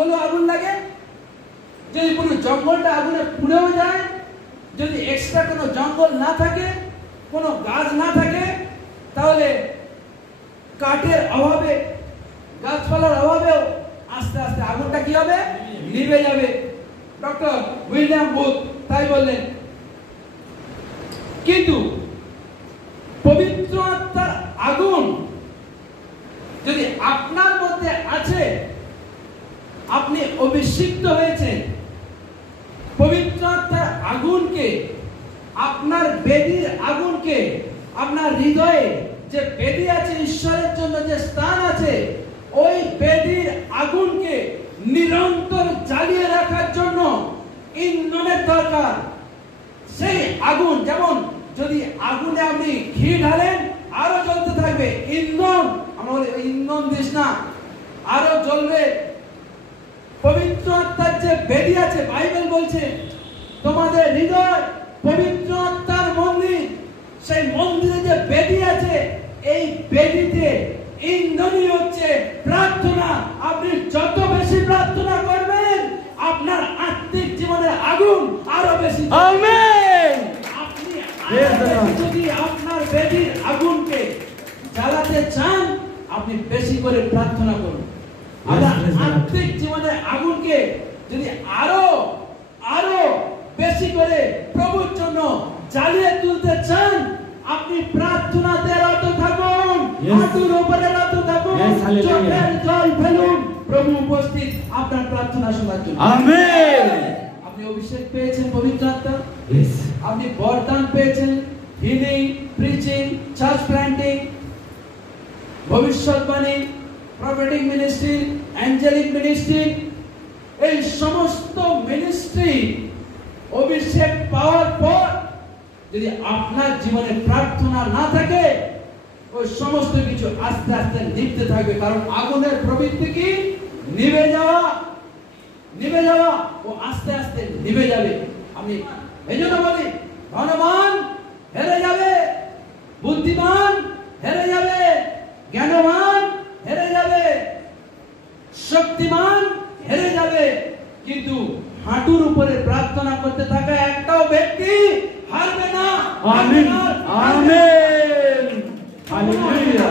হলো আগুন লাগে, যদি পুরো জঙ্গলটা আগুনে পুড়েও যায়, যদি এক্সট্রা কোনো জঙ্গল না থাকে, কোনো গাছ না থাকে, তাহলে কাঠের অভাবে, গাছপালার অভাবেও আস্তে আস্তে আগুনটা কি হবে? নিভে যাবে। ডক্টর উইলিয়াম বুথ তাই বললেন। কিন্তু পবিত্র আত্মার আগুন যদি আপনার মধ্যে আছে, আপনি অভিষিক্ত হয়েছেন, পবিত্র আত্মার আগুনকে, আপনার বেদীর আগুনকে, আপনার হৃদয়ে যে বেদী আছে, ঈশ্বরের জন্য যে স্থান আছে, ওই বেদীর আগুনকে নিরন্তর জ্বালিয়ে রাখার জন্য ইন্ধনের দরকার। সেই আগুন, যেমন যদি আগুনে আপনি ঘি ঢালেন আরো জ্বলতে থাকবে, ইন্ধন, আমরা বলি ইন্ধন দিস না, আরো জ্বলবে। পবিত্র আত্মার যে বেদী আছে, বাইবেল বলছে তোমাদের হৃদয় পবিত্র আত্মার মন্দির, সেই মন্দিরে যে বেদী আছে, এই বেদীতে ইন্ধনই হচ্ছে প্রার্থনা। আপনি যত বেশি প্রার্থনা করবেন, আপনার আত্মিক জীবনের আগুন আরো বেশি। আমেন। আপনি যদি আপনার বেদীর আগুনকে জ্বালাতে চান, আপনি বেশি করে প্রার্থনা করুন। আপনার আত্মিক জীবনের আগুনকে যদি আরো আরো বেশি করে প্রভুর জন্য জ্বালিয়ে তুলতে চান, আপনি প্রার্থনাতে রত থাকুন, হাঁটুর উপরে রত থাকুন, চোখের জল ফেলুন, প্রভু উপস্থিত আপনার প্রার্থনা শোনার জন্য। আমেন। আপনি অভিষেক পেয়েছেন পবিত্র আত্মা, আপনি বরদান পেয়েছেন, হিলিং, প্রিচিং, চার্চ প্ল্যান্টিং, ভবিষ্যৎবাণী, প্রফেটিক মিনিস্ট্রি, অ্যাঞ্জেলিক মিনিস্ট্রি, এই সমস্ত মিনিস্ট্রি অভিষেক পাওয়ার পর যদি আপনার জীবনে প্রার্থনা না থাকে, ওই সমস্ত কিছু আস্তে আস্তে নিভতে থাকবে। কারণ আগুনের প্রবৃত্তি কি? নিভে যাওয়া, নিভে যাওয়া, ও আস্তে আস্তে নিভে যাবে। আমি এই জন্য বলি, ধনবান হেরে যাবে, বুদ্ধিমান হেরে যাবে, জ্ঞানবান হেরে যাবে, শক্তিমান হেরে যাবে, কিন্তু হাঁটুর উপরে প্রার্থনা করতে থাকা একটাও ব্যক্তি হারবে না। Amen, amen, hallelujah.